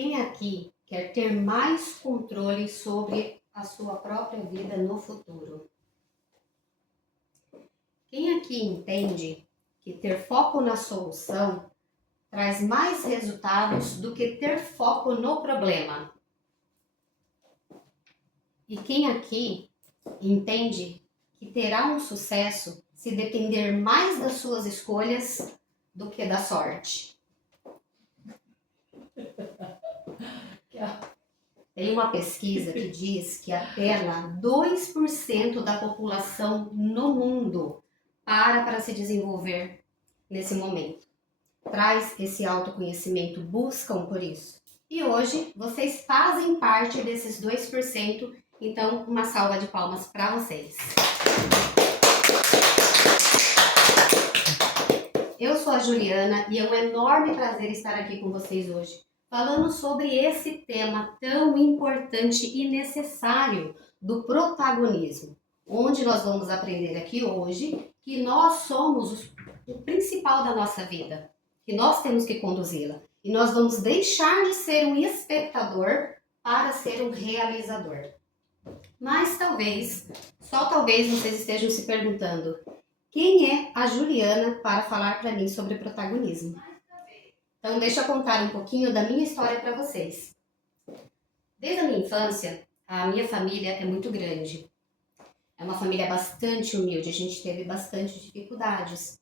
Quem aqui quer ter mais controle sobre a sua própria vida no futuro? Quem aqui entende que ter foco na solução traz mais resultados do que ter foco no problema? E quem aqui entende que terá um sucesso se depender mais das suas escolhas do que da sorte? Tem uma pesquisa que diz que apenas 2% da população no mundo para se desenvolver nesse momento. Traz esse autoconhecimento, buscam por isso. E hoje vocês fazem parte desses 2%, então uma salva de palmas para vocês. Eu sou a Juliana e é um enorme prazer estar aqui com vocês hoje, falando sobre esse tema tão importante e necessário do protagonismo, onde nós vamos aprender aqui hoje que nós somos o principal da nossa vida, que nós temos que conduzi-la. E nós vamos deixar de ser um espectador para ser um realizador. Mas talvez, só talvez vocês estejam se perguntando: quem é a Juliana para falar para mim sobre protagonismo? Então deixa eu contar um pouquinho da minha história para vocês. Desde a minha infância, a minha família é muito grande. É uma família bastante humilde, a gente teve bastante dificuldades.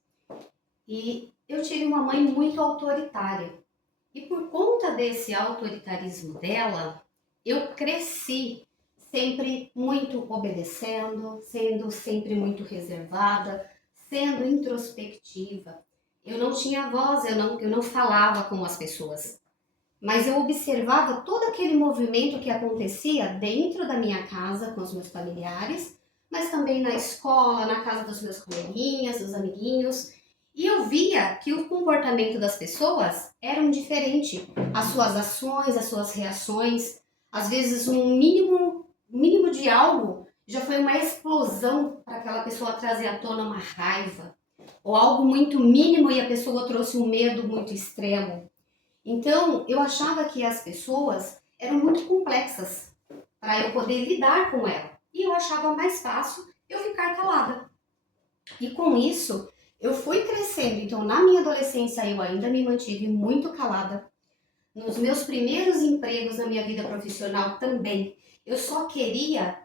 E eu tive uma mãe muito autoritária. E por conta desse autoritarismo dela, eu cresci sempre muito obedecendo, sendo sempre muito reservada, sendo introspectiva. Eu não tinha voz, eu não falava com as pessoas. Mas eu observava todo aquele movimento que acontecia dentro da minha casa com os meus familiares, mas também na escola, na casa dos meus coleguinhas, dos amiguinhos. E eu via que o comportamento das pessoas era diferente. As suas ações, as suas reações, às vezes um mínimo de algo já foi uma explosão para aquela pessoa trazer à tona uma raiva. Ou algo muito mínimo e a pessoa trouxe um medo muito extremo. Então, eu achava que as pessoas eram muito complexas para eu poder lidar com ela. E eu achava mais fácil eu ficar calada. E com isso, eu fui crescendo. Então, na minha adolescência, eu ainda me mantive muito calada. Nos meus primeiros empregos na minha vida profissional também. Eu só queria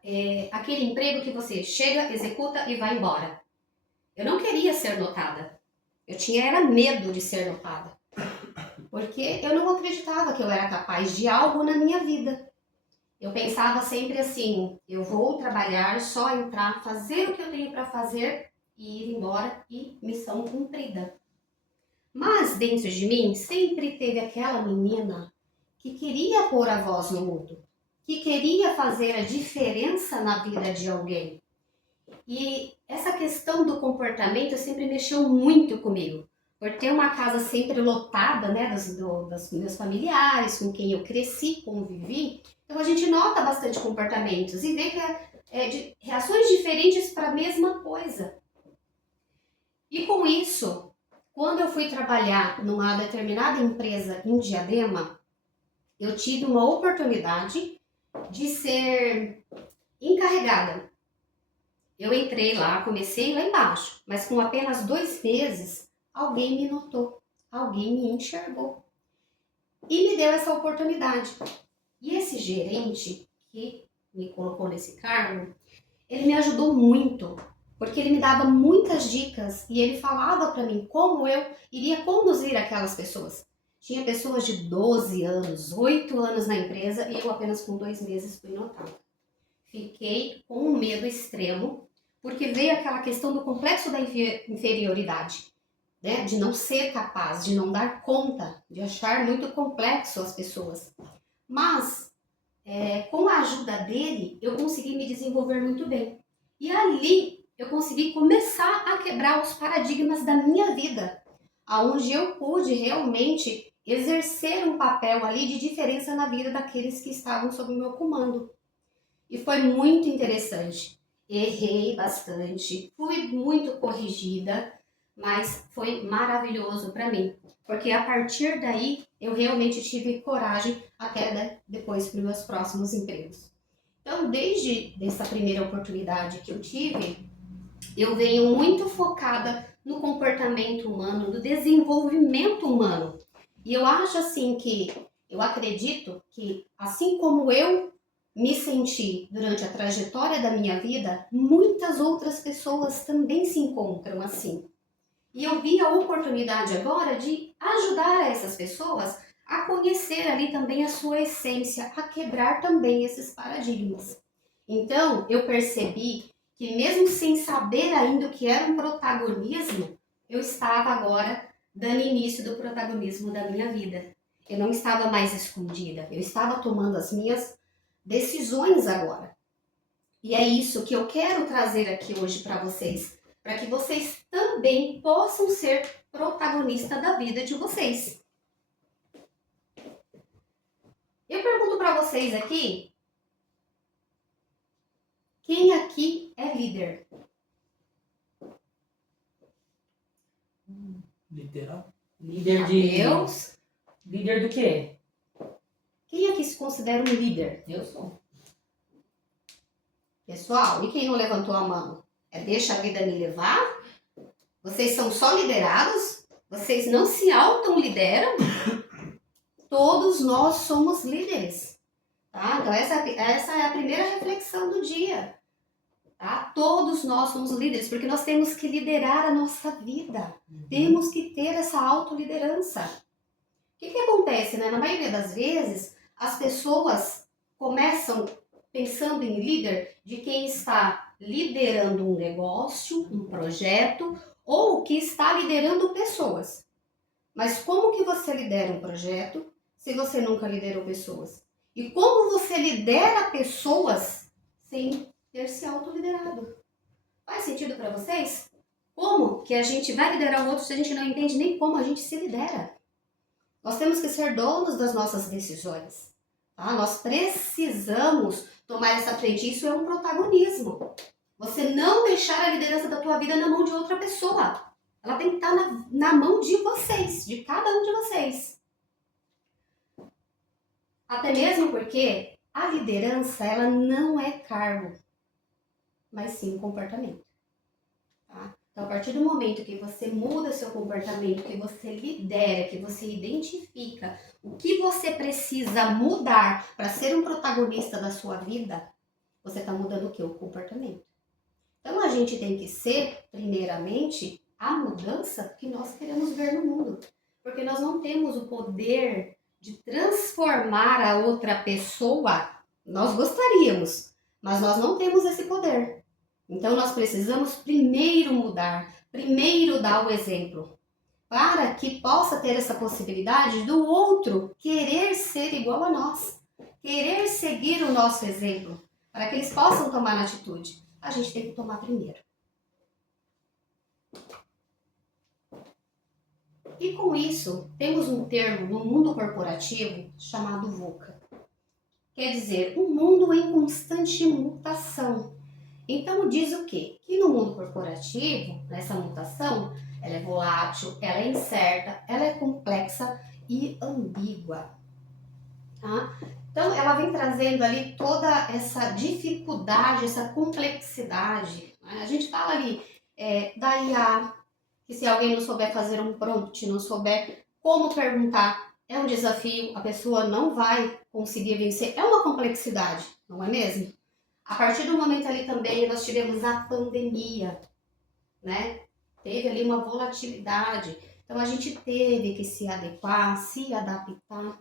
aquele emprego que você chega, executa e vai embora. Eu não queria ser notada. Eu era medo de ser notada. Porque eu não acreditava que eu era capaz de algo na minha vida. Eu pensava sempre assim: eu vou trabalhar, só entrar, fazer o que eu tenho para fazer e ir embora e missão cumprida. Mas dentro de mim sempre teve aquela menina que queria pôr a voz no mundo, que queria fazer a diferença na vida de alguém. E essa questão do comportamento sempre mexeu muito comigo. Por ter uma casa sempre lotada, né, dos meus familiares, com quem eu cresci, convivi, então a gente nota bastante comportamentos e vê que de reações diferentes para a mesma coisa. E com isso, quando eu fui trabalhar numa determinada empresa em Diadema, eu tive uma oportunidade de ser encarregada. Eu entrei lá, comecei lá embaixo, mas com apenas 2 meses, alguém me notou, alguém me enxergou e me deu essa oportunidade. E esse gerente que me colocou nesse cargo, ele me ajudou muito, porque ele me dava muitas dicas e ele falava para mim como eu iria conduzir aquelas pessoas. Tinha pessoas de 12 anos, 8 anos na empresa e eu apenas com 2 meses fui notada. Fiquei com um medo extremo, porque veio aquela questão do complexo da inferioridade, né? De não ser capaz, de não dar conta, de achar muito complexo as pessoas. Mas, com a ajuda dele, eu consegui me desenvolver muito bem. E ali, eu consegui começar a quebrar os paradigmas da minha vida, onde eu pude realmente exercer um papel ali de diferença na vida daqueles que estavam sob o meu comando. E foi muito interessante. Errei bastante, fui muito corrigida, mas foi maravilhoso para mim, porque a partir daí eu realmente tive coragem até depois para os meus próximos empregos. Então, desde essa primeira oportunidade que eu tive, eu venho muito focada no comportamento humano, no desenvolvimento humano. E eu acho assim que, eu acredito que, assim como eu me senti durante a trajetória da minha vida, muitas outras pessoas também se encontram assim. E eu vi a oportunidade agora de ajudar essas pessoas a conhecer ali também a sua essência, a quebrar também esses paradigmas. Então, eu percebi que mesmo sem saber ainda o que era um protagonismo, eu estava agora dando início do protagonismo da minha vida. Eu não estava mais escondida, eu estava tomando as minhas decisões agora. E é isso que eu quero trazer aqui hoje para que vocês também possam ser protagonistas da vida de vocês. Eu pergunto para vocês aqui, quem aqui é líder? Literal? Líder de... Deus. Líder do quê? Quem aqui se considera um líder? Eu sou. Pessoal, e quem não levantou a mão? Deixa a vida me levar? Vocês são só liderados? Vocês não se auto-lideram? Todos nós somos líderes. Tá? Então essa é a primeira reflexão do dia. Tá? Todos nós somos líderes, porque nós temos que liderar a nossa vida. Temos que ter essa autoliderança. O que acontece, né? Na maioria das vezes, as pessoas começam pensando em líder de quem está liderando um negócio, um projeto, ou que está liderando pessoas. Mas como que você lidera um projeto se você nunca liderou pessoas? E como você lidera pessoas sem ter se autoliderado? Faz sentido para vocês? Como que a gente vai liderar o outro se a gente não entende nem como a gente se lidera? Nós temos que ser donos das nossas decisões. Tá? Nós precisamos tomar essa frente. Isso é um protagonismo. Você não deixar a liderança da tua vida na mão de outra pessoa. Ela tem que estar na mão de vocês, de cada um de vocês. Até mesmo porque a liderança, ela não é cargo, mas sim comportamento. Tá? Então, a partir do momento que você muda seu comportamento, que você lidera, que você identifica o que você precisa mudar para ser um protagonista da sua vida, você está mudando o quê? O comportamento. Então, a gente tem que ser, primeiramente, a mudança que nós queremos ver no mundo. Porque nós não temos o poder de transformar a outra pessoa. Nós gostaríamos, mas nós não temos esse poder. Então, nós precisamos primeiro mudar, primeiro dar o exemplo, para que possa ter essa possibilidade do outro querer ser igual a nós, querer seguir o nosso exemplo, para que eles possam tomar atitude. A gente tem que tomar primeiro. E com isso, temos um termo no mundo corporativo chamado VUCA. Quer dizer, um mundo em constante mutação. Então diz o quê? Que no mundo corporativo, essa mutação, ela é volátil, ela é incerta, ela é complexa e ambígua. Tá? Então ela vem trazendo ali toda essa dificuldade, essa complexidade. A gente fala ali da IA, que se alguém não souber fazer um prompt, não souber como perguntar, é um desafio, a pessoa não vai conseguir vencer. É uma complexidade, não é mesmo? A partir do momento ali também nós tivemos a pandemia, né? Teve ali uma volatilidade. Então a gente teve que se adequar, se adaptar.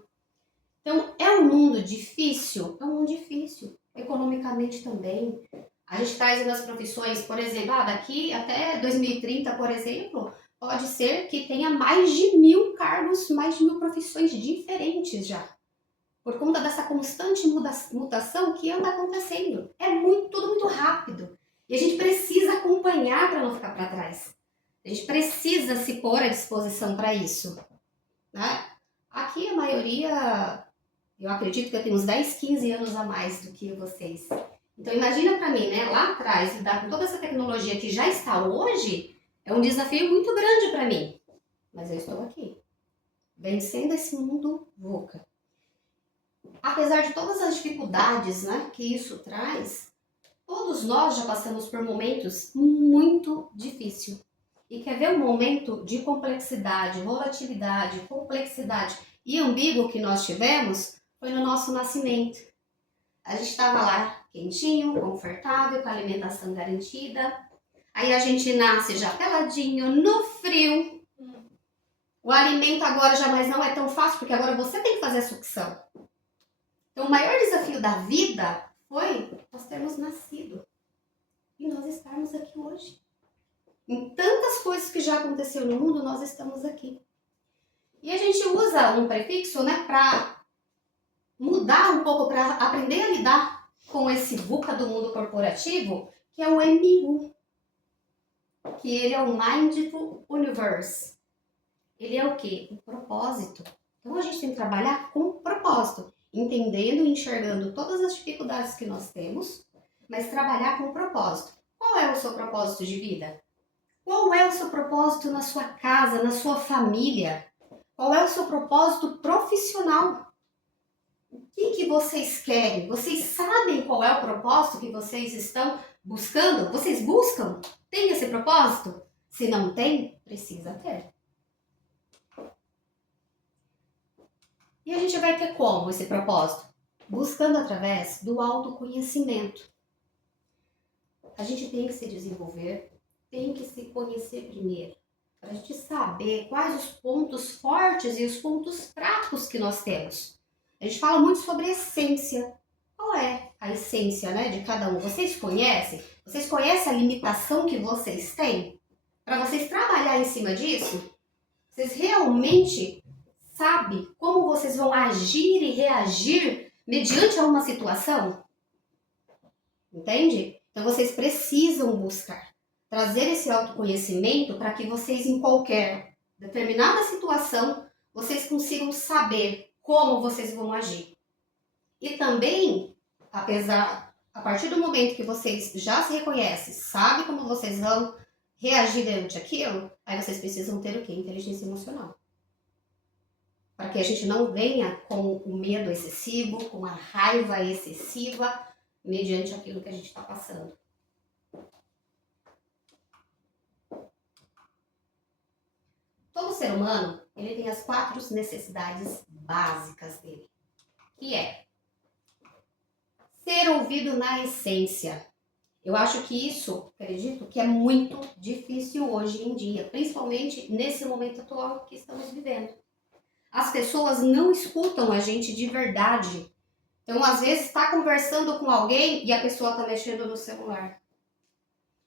Então é um mundo difícil? É um mundo difícil. Economicamente também. A gente traz nas profissões, por exemplo, daqui até 2030, por exemplo, pode ser que tenha mais de 1000 cargos, mais de 1000 profissões diferentes já. Por conta dessa constante mutação que anda acontecendo. É tudo muito rápido. E a gente precisa acompanhar para não ficar para trás. A gente precisa se pôr à disposição para isso. Né? Aqui a maioria, eu acredito que eu tenho uns 10, 15 anos a mais do que vocês. Então imagina para mim, né, lá atrás, lidar com toda essa tecnologia que já está hoje, É um desafio muito grande para mim, mas eu estou aqui, vencendo esse mundo VUCA. Apesar de todas as dificuldades, né, que isso traz, todos nós já passamos por momentos muito difíceis. E quer ver um momento de complexidade, volatilidade, complexidade e ambíguo que nós tivemos? Foi no nosso nascimento. A gente estava lá quentinho, confortável, com a alimentação garantida. Aí a gente nasce já peladinho, no frio. O alimento agora já mais não é tão fácil, porque agora você tem que fazer a sucção. Então o maior desafio da vida foi nós termos nascido. E nós estarmos aqui hoje. Em tantas coisas que já aconteceu no mundo, nós estamos aqui. E a gente usa um prefixo, né, para mudar um pouco, para aprender a lidar com esse VUCA do mundo corporativo, que é o MU, que ele é o Mindful Universe. Ele é o quê? O propósito. Então a gente tem que trabalhar com propósito, entendendo e enxergando todas as dificuldades que nós temos, mas trabalhar com propósito. Qual é o seu propósito de vida? Qual é o seu propósito na sua casa, na sua família? Qual é o seu propósito profissional? O que vocês querem? Vocês sabem qual é o propósito que vocês estão buscando? Vocês buscam? Tem esse propósito? Se não tem, precisa ter. E a gente vai ter como esse propósito? Buscando através do autoconhecimento. A gente tem que se desenvolver, tem que se conhecer primeiro, para a gente saber quais os pontos fortes e os pontos fracos que nós temos. A gente fala muito sobre essência. Qual é a essência, né, de cada um? Vocês conhecem? Vocês conhecem a limitação que vocês têm? Para vocês trabalhar em cima disso, vocês realmente sabem como vocês vão agir e reagir mediante a uma situação? Entende? Então vocês precisam buscar trazer esse autoconhecimento para que vocês, em qualquer determinada situação, vocês consigam saber como vocês vão agir. E também, a partir do momento que vocês já se reconhecem, sabem como vocês vão reagir diante aquilo, aí vocês precisam ter o quê? Inteligência emocional. Para que a gente não venha com o medo excessivo, com a raiva excessiva, mediante aquilo que a gente está passando. Todo ser humano, ele tem as 4 necessidades básicas dele, que é ser ouvido na essência. Eu acho que isso, acredito, que é muito difícil hoje em dia, principalmente nesse momento atual que estamos vivendo. As pessoas não escutam a gente de verdade. Então, às vezes, está conversando com alguém e a pessoa está mexendo no celular.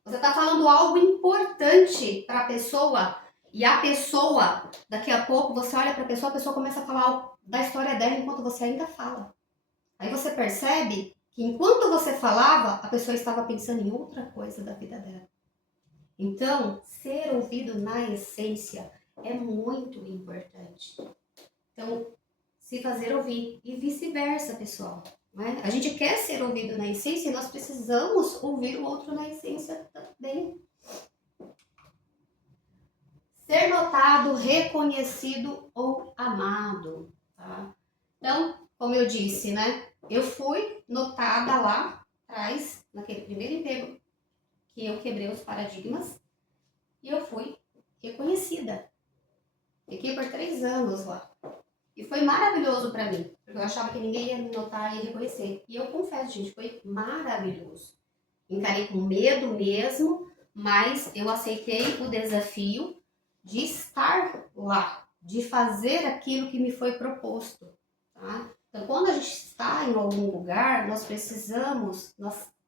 Você está falando algo importante para a pessoa e a pessoa, daqui a pouco, você olha para a pessoa começa a falar da história dela enquanto você ainda fala. Aí você percebe que enquanto você falava, a pessoa estava pensando em outra coisa da vida dela. Então, ser ouvido na essência é muito importante. Então, se fazer ouvir e vice-versa, pessoal. Né? A gente quer ser ouvido na essência e nós precisamos ouvir o outro na essência também. Ser notado, reconhecido ou amado. Tá? Então, como eu disse, né? Eu fui notada lá atrás, naquele primeiro emprego, que eu quebrei os paradigmas e eu fui reconhecida. Fiquei por 3 anos lá. E foi maravilhoso para mim, porque eu achava que ninguém ia me notar e reconhecer. E eu confesso, gente, foi maravilhoso. Encarei com medo mesmo, mas eu aceitei o desafio de estar lá, de fazer aquilo que me foi proposto. Tá? Então, quando a gente está em algum lugar, nós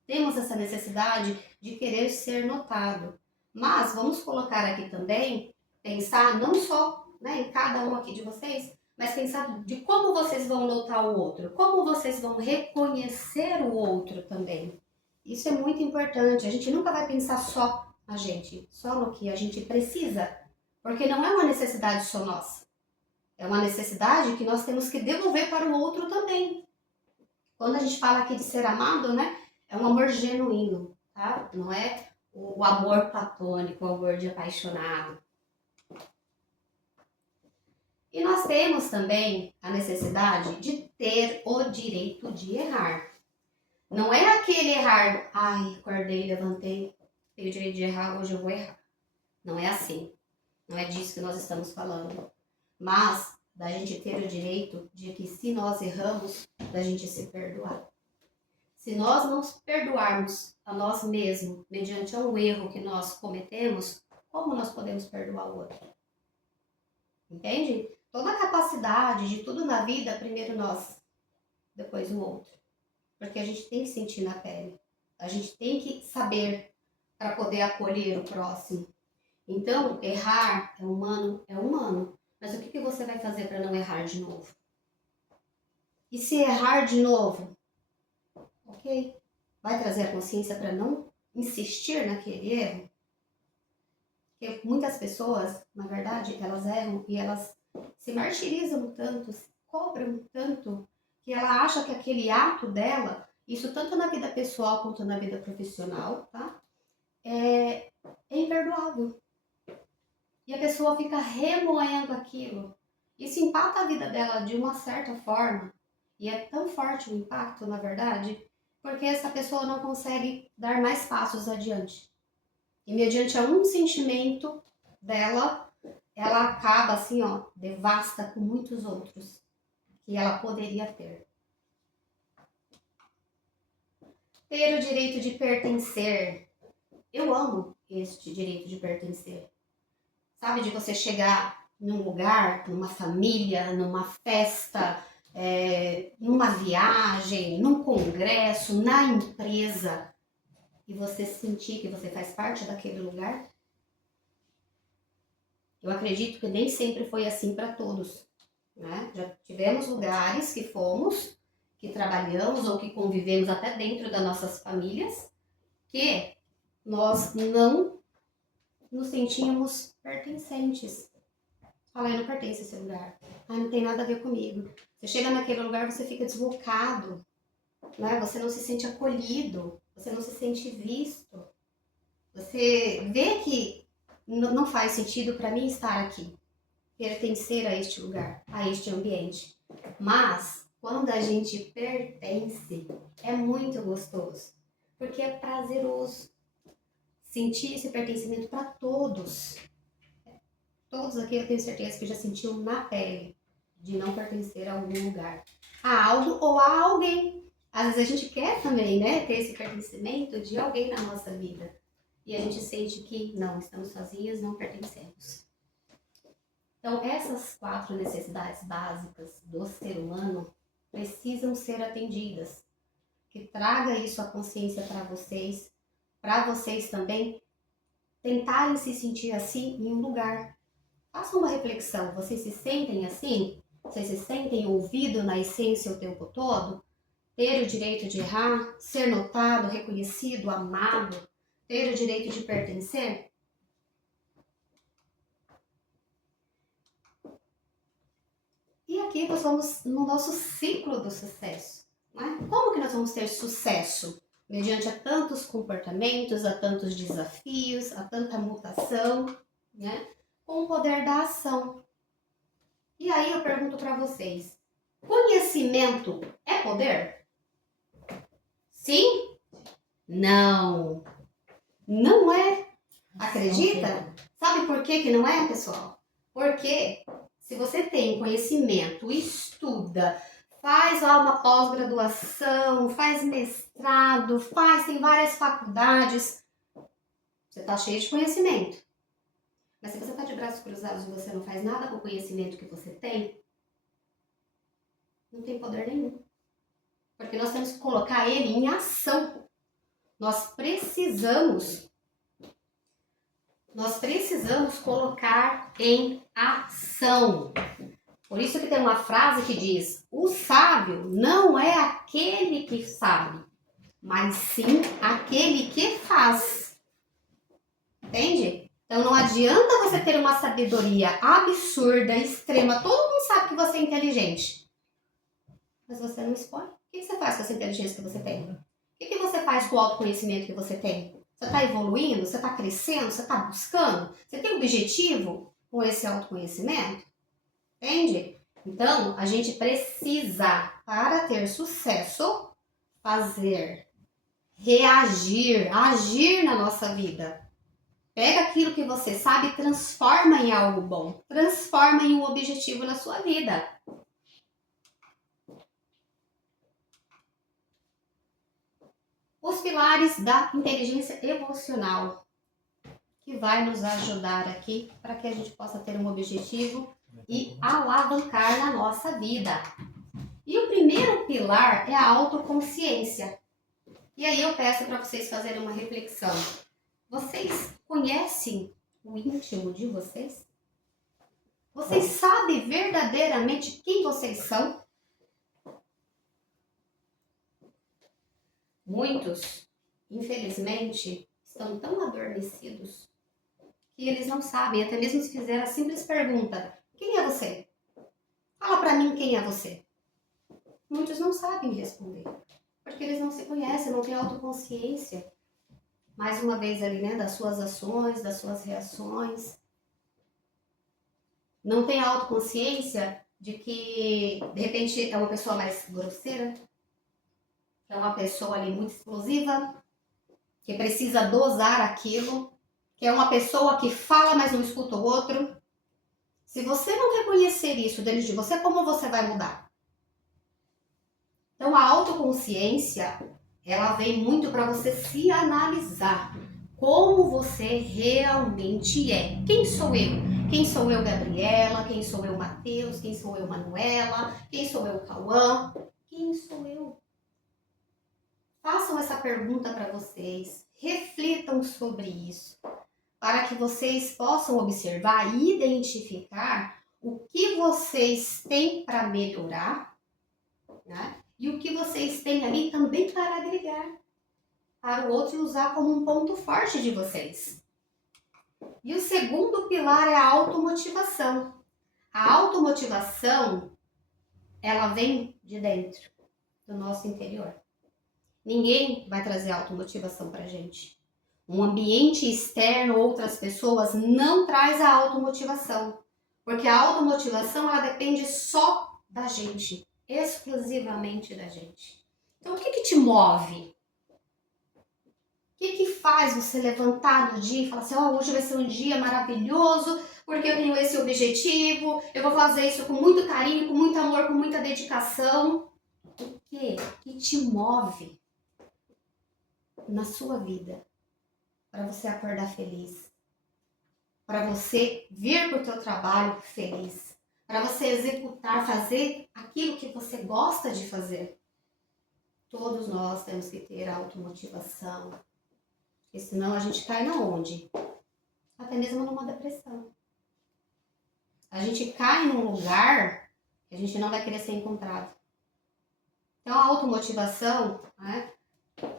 temos essa necessidade de querer ser notado. Mas vamos colocar aqui também, pensar não só, né, em cada um aqui de vocês, mas pensar de como vocês vão notar o outro, como vocês vão reconhecer o outro também. Isso é muito importante. A gente nunca vai pensar só na gente, só no que a gente precisa, porque não é uma necessidade só nossa. É uma necessidade que nós temos que devolver para o outro também. Quando a gente fala aqui de ser amado, né? É um amor genuíno, tá? Não é o amor platônico, o amor de apaixonado. E nós temos também a necessidade de ter o direito de errar. Não é aquele errar, ai, acordei, levantei, tenho o direito de errar, hoje eu vou errar. Não é assim. Não é disso que nós estamos falando. Mas da gente ter o direito de que se nós erramos, da gente se perdoar. Se nós não perdoarmos a nós mesmos mediante um erro que nós cometemos, como nós podemos perdoar o outro? Entende? Toda a capacidade de tudo na vida, primeiro nós, depois o outro. Porque a gente tem que sentir na pele. A gente tem que saber para poder acolher o próximo. Então, errar é humano, é humano. Mas o que você vai fazer para não errar de novo? E se errar de novo, ok? Vai trazer a consciência para não insistir naquele erro? Porque muitas pessoas, na verdade, elas erram e elas se martirizam tanto, se cobram tanto, que ela acha que aquele ato dela, isso tanto na vida pessoal quanto na vida profissional, tá? É imperdoável. E a pessoa fica remoendo aquilo. Isso impacta a vida dela de uma certa forma. E é tão forte o impacto, na verdade, porque essa pessoa não consegue dar mais passos adiante. E mediante a um sentimento dela, ela acaba assim, ó, devasta com muitos outros que ela poderia ter. Ter o direito de pertencer. Eu amo este direito de pertencer. Sabe, de você chegar num lugar, numa família, numa festa, numa viagem, num congresso, na empresa, e você sentir que você faz parte daquele lugar? Eu acredito que nem sempre foi assim para todos, né? Já tivemos lugares que fomos, que trabalhamos ou que convivemos até dentro das nossas famílias, que nós não nos sentíamos pertencentes. Fala, eu não pertenço a esse lugar. Ai, não tem nada a ver comigo. Você chega naquele lugar, você fica deslocado, né? Você não se sente acolhido, você não se sente visto. Você vê que não faz sentido para mim estar aqui, pertencer a este lugar, a este ambiente. Mas, quando a gente pertence, é muito gostoso, porque é prazeroso sentir esse pertencimento para todos. Todos aqui eu tenho certeza que já sentiu na pele de não pertencer a algum lugar, a algo ou a alguém. Às vezes a gente quer também, né, ter esse pertencimento de alguém na nossa vida. E a gente sente que não, estamos sozinhos, não pertencemos. Então, essas 4 necessidades básicas do ser humano precisam ser atendidas. Que traga isso à consciência para vocês também tentarem se sentir assim em um lugar. Faça uma reflexão, vocês se sentem assim? Vocês se sentem ouvidos na essência o tempo todo? Ter o direito de errar, ser notado, reconhecido, amado, ter o direito de pertencer? E aqui nós vamos no nosso ciclo do sucesso, né? Como que nós vamos ter sucesso? Mediante a tantos comportamentos, a tantos desafios, a tanta mutação, né? Com o poder da ação. E aí eu pergunto para vocês, conhecimento é poder? Sim? Não. Não é. Acredita? Sabe por que não é, pessoal? Porque se você tem conhecimento, estuda, faz lá uma pós-graduação, faz mestrado, tem várias faculdades, você está cheio de conhecimento. Mas se você está de braços cruzados e você não faz nada com o conhecimento que você tem, não tem poder nenhum. Porque nós temos que colocar ele em ação. Nós precisamos colocar em ação. Por isso que tem uma frase que diz: o sábio não é aquele que sabe, mas sim aquele que faz. Entende? Então não adianta você ter uma sabedoria absurda, extrema. Todo mundo sabe que você é inteligente, mas você não expõe. O que você faz com essa inteligência que você tem? O que você faz com o autoconhecimento que você tem? Você está evoluindo? Você está crescendo? Você está buscando? Você tem objetivo com esse autoconhecimento? Entende? Então, a gente precisa, para ter sucesso, fazer, reagir, agir na nossa vida. Pega aquilo que você sabe e transforma em algo bom. Transforma em um objetivo na sua vida. Os pilares da inteligência emocional, que vai nos ajudar aqui para que a gente possa ter um objetivo e alavancar na nossa vida. E o primeiro pilar é a autoconsciência. E aí eu peço para vocês fazerem uma reflexão. Vocês conhecem o íntimo de vocês? Vocês sabem verdadeiramente quem vocês são? Muitos, infelizmente, estão tão adormecidos que eles não sabem, até mesmo se fizer a simples pergunta: quem é você? Fala para mim quem é você. Muitos não sabem responder, porque eles não se conhecem, não têm autoconsciência. Mais uma vez ali, né, das suas ações, das suas reações. Não tem autoconsciência de que, de repente, é uma pessoa mais grosseira, é uma pessoa ali muito explosiva, que precisa dosar aquilo, que é uma pessoa que fala, mas não escuta o outro. Se você não reconhecer isso dentro de você, como você vai mudar? Então, a autoconsciência, ela vem muito para você se analisar. Como você realmente é. Quem sou eu? Quem sou eu, Gabriela? Quem sou eu, Matheus? Quem sou eu, Manuela? Quem sou eu, Cauã? Quem sou eu? Façam essa pergunta para vocês. Reflitam sobre isso. Para que vocês possam observar e identificar o que vocês têm para melhorar, né? E o que vocês têm ali também para agregar para o outro e usar como um ponto forte de vocês. E o segundo pilar é a automotivação. A automotivação, ela vem de dentro, do nosso interior. Ninguém vai trazer automotivação pra gente. Um ambiente externo, outras pessoas, não traz a automotivação. Porque a automotivação, ela depende só da gente, exclusivamente da gente. Então, o que te move? O que faz você levantar no dia e falar assim, hoje vai ser um dia maravilhoso, porque eu tenho esse objetivo, eu vou fazer isso com muito carinho, com muito amor, com muita dedicação. O que te move na sua vida para você acordar feliz? Para você vir para o teu trabalho feliz? Para você executar, fazer aquilo que você gosta de fazer? Todos nós temos que ter automotivação. Porque senão a gente cai na onde? Até mesmo numa depressão. A gente cai num lugar que a gente não vai querer ser encontrado. Então a automotivação, né,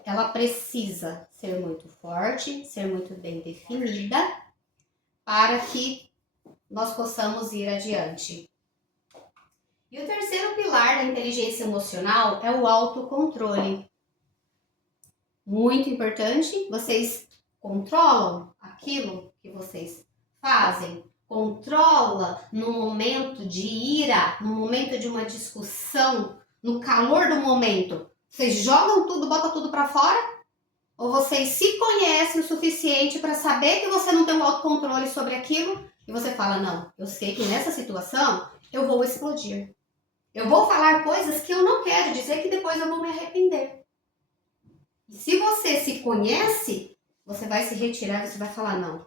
ela precisa ser muito forte, ser muito bem definida, para que nós possamos ir adiante. E o terceiro pilar da inteligência emocional é o autocontrole. Muito importante, vocês controlam aquilo que vocês fazem, controla no momento de ira, no momento de uma discussão, no calor do momento. Vocês jogam tudo, botam tudo para fora? Ou vocês se conhecem o suficiente para saber que você não tem um autocontrole sobre aquilo e você fala, não, eu sei que nessa situação eu vou explodir. Eu vou falar coisas que eu não quero dizer, que depois eu vou me arrepender. E se você se conhece, você vai se retirar e você vai falar, não,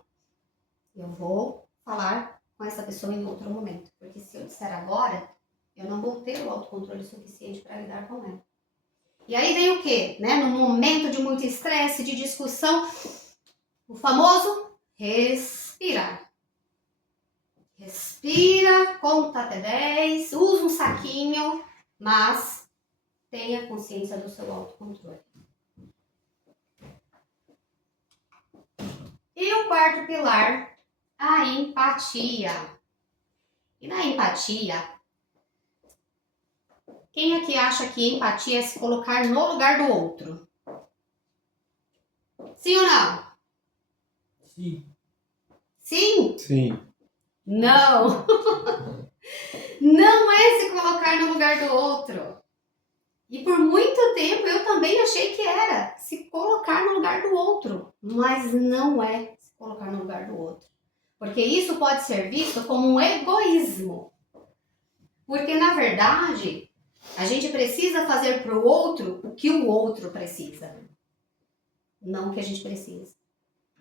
eu vou falar com essa pessoa em outro momento. Porque se eu disser agora, eu não vou ter o autocontrole suficiente para lidar com ela. E aí vem o quê? Né? No momento de muito estresse, de discussão, o famoso respirar. Respira, conta até 10, usa um saquinho, mas tenha consciência do seu autocontrole. E o quarto pilar, a empatia. E na empatia, quem aqui acha que empatia é se colocar no lugar do outro? Sim ou não? Sim. Sim? Sim. Não. Não é se colocar no lugar do outro. E por muito tempo eu também achei que era se colocar no lugar do outro. Mas não é se colocar no lugar do outro. Porque isso pode ser visto como um egoísmo. Porque, na verdade, a gente precisa fazer para o outro o que o outro precisa. Não o que a gente precisa.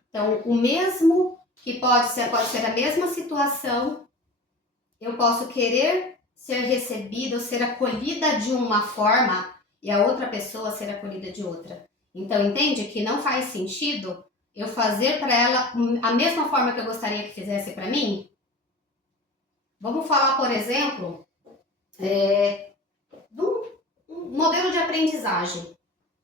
Então, o mesmo que pode ser a mesma situação, eu posso querer ser recebida ou ser acolhida de uma forma e a outra pessoa ser acolhida de outra. Então, entende que não faz sentido eu fazer para ela a mesma forma que eu gostaria que fizesse para mim? Vamos falar, por exemplo, de um modelo de aprendizagem.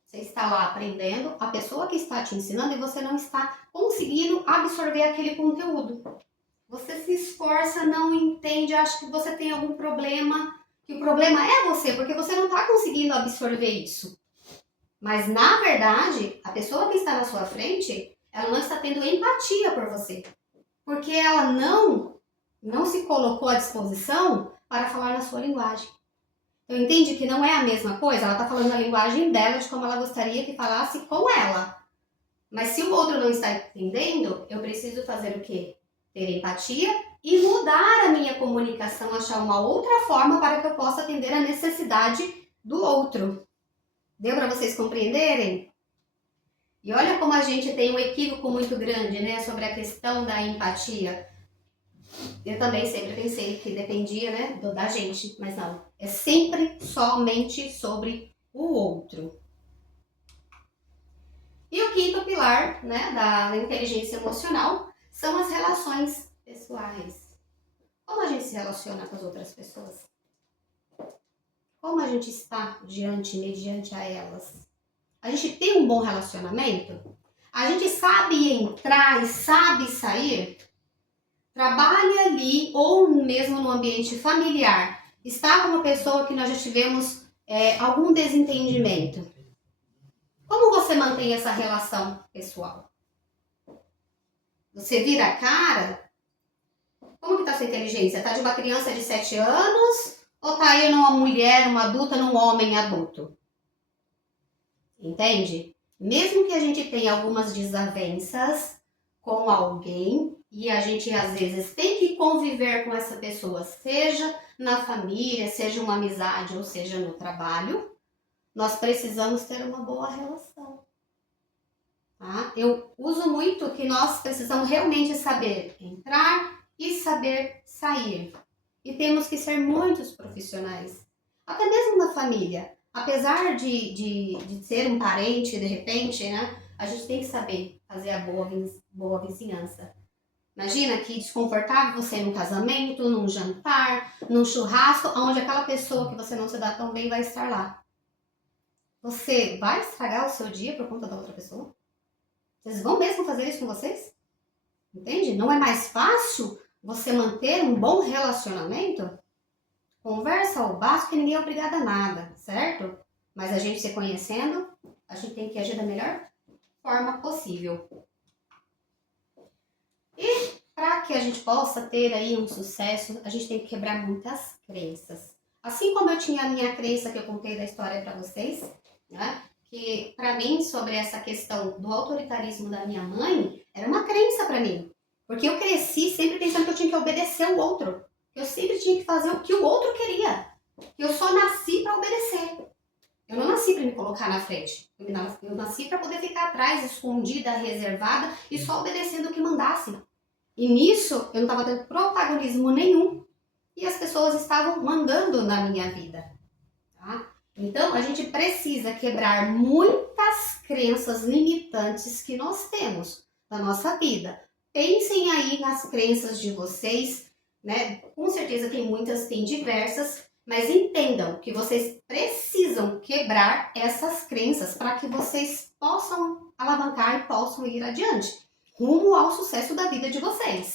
Você está lá aprendendo, a pessoa que está te ensinando e você não está conseguindo absorver aquele conteúdo. Você se esforça, não entende, acha que você tem algum problema, que o problema é você, porque você não está conseguindo absorver isso. Mas, na verdade, a pessoa que está na sua frente, ela não está tendo empatia por você. Porque ela não se colocou à disposição para falar na sua linguagem. Então, entende que não é a mesma coisa? Ela está falando a linguagem dela, de como ela gostaria que falasse com ela. Mas se o outro não está entendendo, eu preciso fazer o quê? Ter empatia e mudar a minha comunicação, achar uma outra forma para que eu possa atender a necessidade do outro. Deu para vocês compreenderem? E olha como a gente tem um equívoco muito grande, né, sobre a questão da empatia. Eu também sempre pensei que dependia, né, da gente, mas não. É sempre somente sobre o outro. E o quinto pilar, né, da inteligência emocional são as relações pessoais. Como a gente se relaciona com as outras pessoas? Como a gente está mediante a elas? A gente tem um bom relacionamento? A gente sabe entrar e sabe sair? Trabalha ali ou mesmo no ambiente familiar. Está com uma pessoa que nós já tivemos algum desentendimento. Como você mantém essa relação pessoal? Você vira a cara? Como que está a sua inteligência? Está de uma criança de 7 anos ou está aí numa mulher, numa adulta, num homem adulto? Entende? Mesmo que a gente tenha algumas desavenças com alguém e a gente às vezes tem que conviver com essa pessoa, seja na família, seja uma amizade ou seja no trabalho, nós precisamos ter uma boa relação. Tá? Eu uso muito que nós precisamos realmente saber entrar e saber sair. E temos que ser muitos profissionais. Até mesmo na família. Apesar de ser um parente, de repente, né? A gente tem que saber fazer a boa vizinhança. Imagina que desconfortável você ir num casamento, num jantar, num churrasco, onde aquela pessoa que você não se dá tão bem vai estar lá. Você vai estragar o seu dia por conta da outra pessoa? Vocês vão mesmo fazer isso com vocês? Entende? Não é mais fácil você manter um bom relacionamento? Conversa ao básico que ninguém é obrigado a nada, certo? Mas a gente se conhecendo, a gente tem que agir da melhor forma possível. E para que a gente possa ter aí um sucesso, a gente tem que quebrar muitas crenças. Assim como eu tinha a minha crença que eu contei da história para vocês, né? Que para mim, sobre essa questão do autoritarismo da minha mãe, era uma crença para mim. Porque eu cresci sempre pensando que eu tinha que obedecer o outro. Que eu sempre tinha que fazer o que o outro queria. Que eu só nasci para obedecer. Eu não nasci para me colocar na frente. Eu nasci para poder ficar atrás, escondida, reservada e só obedecendo o que mandasse. E nisso eu não estava tendo protagonismo nenhum. E as pessoas estavam mandando na minha vida. Tá? Então, a gente precisa quebrar muitas crenças limitantes que nós temos na nossa vida. Pensem aí nas crenças de vocês, né? Com certeza tem muitas, tem diversas, mas entendam que vocês precisam quebrar essas crenças para que vocês possam alavancar e possam ir adiante, rumo ao sucesso da vida de vocês.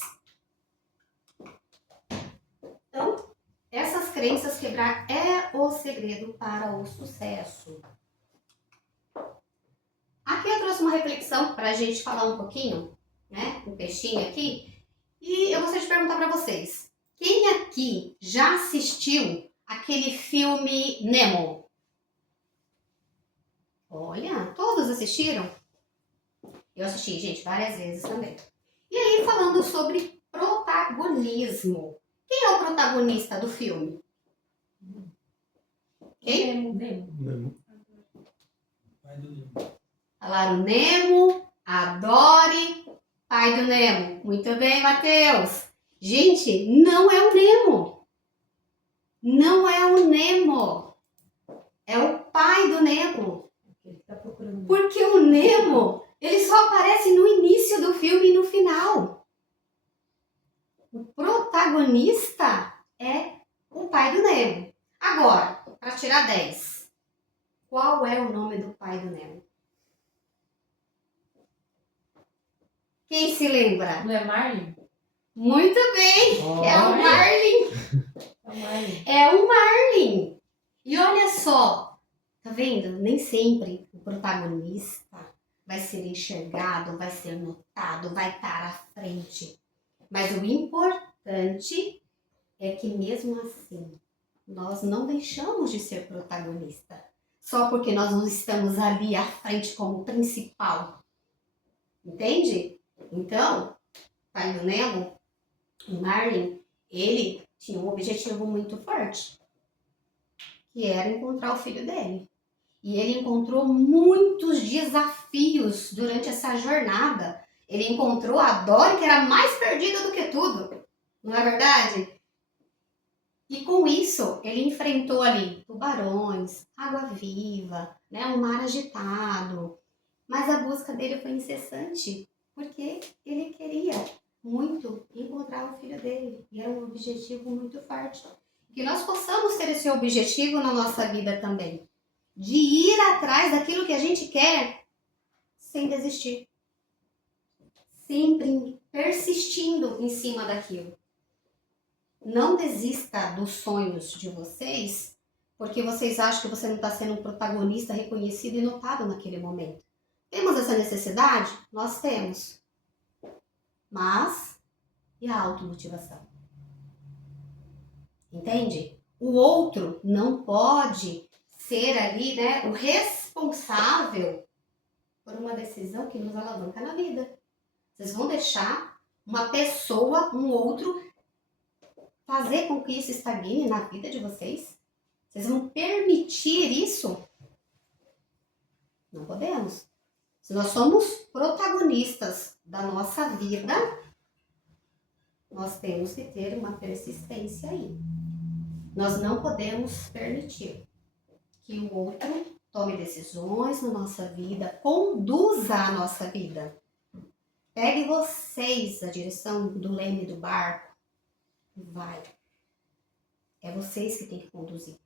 Então, essas crenças quebrar é o segredo para o sucesso. Aqui eu trouxe uma reflexão para a gente falar um pouquinho, né? Um peixinho aqui. E eu gostaria de perguntar para vocês. Quem aqui já assistiu aquele filme Nemo? Olha, todos assistiram? Eu assisti, gente, várias vezes também. E aí, falando sobre protagonismo. Quem é o protagonista do filme? Quem? Nemo. Pai do Nemo. Falaram Nemo, a Dory, pai do Nemo. Muito bem, Matheus. Gente, não é o Nemo. Não é o Nemo. É o pai do Nemo. Ele tá procurando. Porque o Nemo, ele só aparece no início do filme e no final. O protagonista é o pai do Nemo. Agora, para tirar 10, qual é o nome do pai do Nemo? Quem se lembra? Não é Marlin? Muito bem, é o Marlin. É o Marlin. É o Marlin. E olha só, tá vendo? Nem sempre o protagonista vai ser enxergado, vai ser notado, vai estar à frente. Mas o importante é que mesmo assim, nós não deixamos de ser protagonista. Só porque nós não estamos ali à frente como principal. Entende? Então, pai do Nemo, o Marlin, ele tinha um objetivo muito forte, que era encontrar o filho dele. E ele encontrou muitos desafios durante essa jornada. Ele encontrou a Dory, que era mais perdida do que tudo. Não é verdade? E com isso, ele enfrentou ali tubarões, água-viva, né, um mar agitado. Mas a busca dele foi incessante, porque ele queria muito encontrar o filho dele. E era um objetivo muito forte. Que nós possamos ter esse objetivo na nossa vida também. De ir atrás daquilo que a gente quer sem desistir. Sempre persistindo em cima daquilo. Não desista dos sonhos de vocês, porque vocês acham que você não está sendo um protagonista reconhecido e notado naquele momento. Temos essa necessidade? Nós temos. Mas, e a automotivação? Entende? O outro não pode ser ali, né, o responsável por uma decisão que nos alavanca na vida. Vocês vão deixar uma pessoa, um outro, fazer com que isso estagne na vida de vocês? Vocês vão permitir isso? Não podemos. Se nós somos protagonistas da nossa vida, nós temos que ter uma persistência aí. Nós não podemos permitir que o outro tome decisões na nossa vida, conduza a nossa vida. Pegue vocês a direção do leme do barco. Vai. É vocês que tem que conduzir.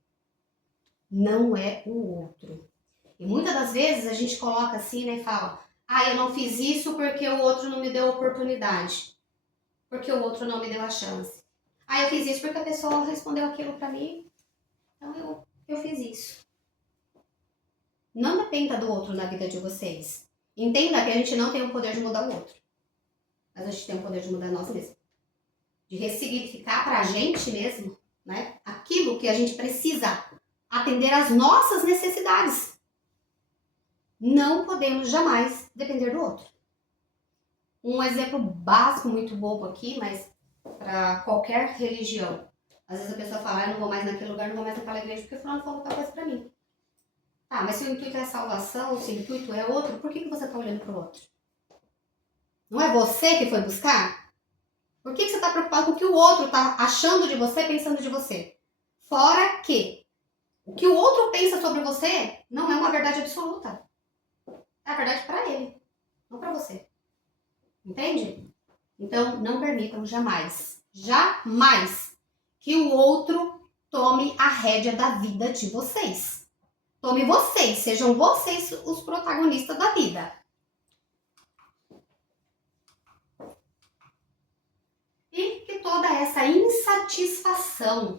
Não é o outro. E muitas das vezes a gente coloca assim, né, e fala: ah, eu não fiz isso porque o outro não me deu a oportunidade. Porque o outro não me deu a chance. Ah, eu fiz isso porque a pessoa respondeu aquilo pra mim. Então eu fiz isso. Não dependa do outro na vida de vocês. Entenda que a gente não tem o poder de mudar o outro. Mas a gente tem o poder de mudar nós mesmos. De ressignificar pra gente mesmo, né, aquilo que a gente precisa atender às nossas necessidades. Não podemos jamais depender do outro. Um exemplo básico, muito bobo aqui, mas para qualquer religião. Às vezes a pessoa fala: eu não vou mais naquele lugar, não vou mais naquela igreja, porque fulano falou tal coisa pra mim. Tá, mas se o intuito é salvação, se o intuito é outro, por que você tá olhando pro outro? Não é você que foi buscar? Por que você tá preocupado com o que o outro tá achando de você, pensando de você? Fora que o que o outro pensa sobre você não é uma verdade absoluta. É a verdade para ele, não para você. Entende? Então, não permitam jamais, que o outro tome a rédea da vida de vocês. Tome vocês, sejam vocês os protagonistas da vida. E que toda essa insatisfação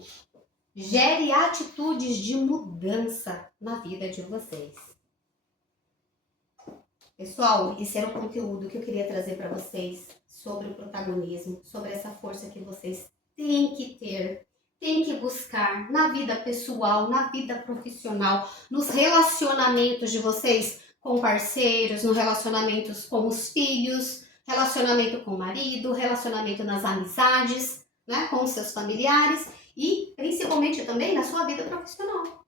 gere atitudes de mudança na vida de vocês. Pessoal, esse era o conteúdo que eu queria trazer para vocês sobre o protagonismo, sobre essa força que vocês têm que ter, têm que buscar na vida pessoal, na vida profissional, nos relacionamentos de vocês com parceiros, nos relacionamentos com os filhos, relacionamento com o marido, relacionamento nas amizades, né, com os seus familiares e principalmente também na sua vida profissional.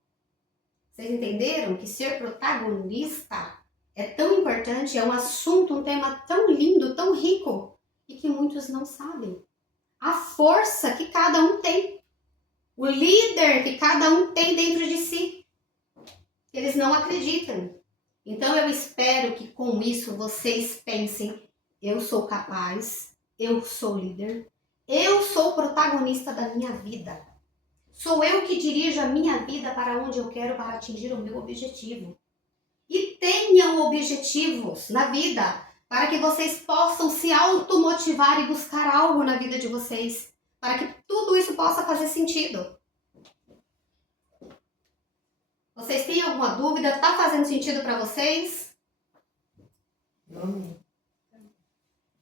Vocês entenderam que ser protagonista é tão importante, é um assunto, um tema tão lindo, tão rico e que muitos não sabem. A força que cada um tem, o líder que cada um tem dentro de si. Eles não acreditam. Então eu espero que com isso vocês pensem, eu sou capaz, eu sou líder, eu sou protagonista da minha vida. Sou eu que dirijo a minha vida para onde eu quero para atingir o meu objetivo. E tenham objetivos na vida para que vocês possam se automotivar e buscar algo na vida de vocês, para que tudo isso possa fazer sentido. Vocês têm alguma dúvida? Está fazendo sentido para vocês? Não.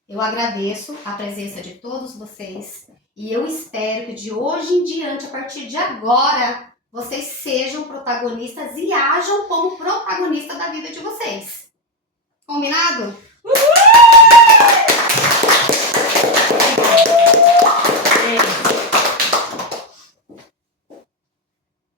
Eu agradeço a presença de todos vocês e eu espero que de hoje em diante, a partir de agora, vocês sejam protagonistas e ajam como protagonista da vida de vocês. Combinado? Uhul!